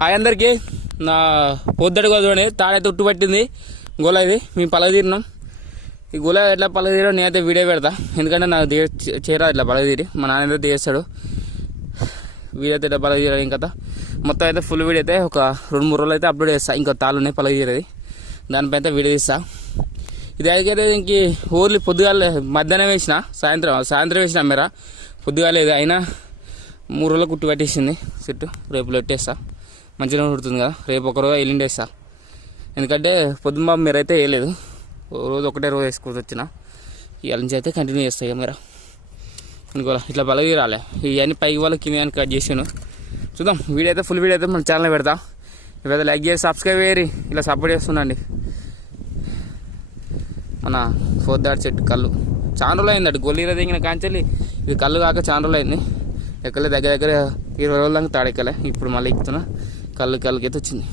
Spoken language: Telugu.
హాయ్ అందరికీ. నా పొద్దుడు చూడండి తాడైతే ఉట్టు పట్టింది. గోల ఇది మేము పలగదీరినాం ఈ గోల ఎట్లా పలగదీరో నేనైతే వీడియో పెడతా. ఎందుకంటే నాకు దిగ చేరా ఇట్లా పలగదీరి మా నాన్న అయితే తీస్తాడు వీడియో అయితే ఇట్లా పలగదీరాడు ఇంకా మొత్తం అయితే ఫుల్ వీడియో అయితే ఒక రెండు మూడు రోజులు అయితే అప్లోడ్ చేస్తా. ఇంకా తాళ్ళు ఉన్నాయి పలగ దానిపై అయితే వీడియో తీస్తా. ఇది అయితే ఇంక ఊర్లు పొద్దుగాలే మధ్యాహ్నం వేసిన సాయంత్రం సాయంత్రం వేసిన మేర. పొద్దుగాలే అయినా మూడు రోజులు కుట్టు పెట్టేసింది. చెట్టు రేపు పెట్టేస్తా మంచిగా కుడుతుంది కదా. రేపు ఒక రోజు ఎల్లుండి వేస్తా. ఎందుకంటే పొద్దున్న బాబు మీరైతే వేయలేదు. ఓ రోజు ఒకటే రోజు వేసుకోవచ్చు వచ్చిన. ఇవాళ నుంచి అయితే కంటిన్యూ చేస్తాయి ఇక మీరు. అనుకోలే ఇట్లా బలగి రాలే ఇవన్నీ పైకి వాళ్ళ కింద అని కట్ చేసాను చూద్దాం వీడియో అయితే ఫుల్ వీడియో అయితే మన ఛానల్ పెడతా. ఇవైతే లైక్ చేసి సబ్స్క్రైబ్ చేయరు ఇలా సపోర్ట్ చేస్తుండండి. మన ఫోర్ దాట్ చెట్టు కళ్ళు. చాలా రోజులు అయింది అటు గొల్లీర దిగిన కాంచెల్లి. ఇది కళ్ళు కాక చాలా రోజులు అయింది. ఎక్కలే దగ్గర దగ్గర ఇరవై రోజుల దాకా తాడెక్కలే. ఇప్పుడు మళ్ళీ ఎక్కుతున్నా. కళ్ళు కళ్ళకి వచ్చింది.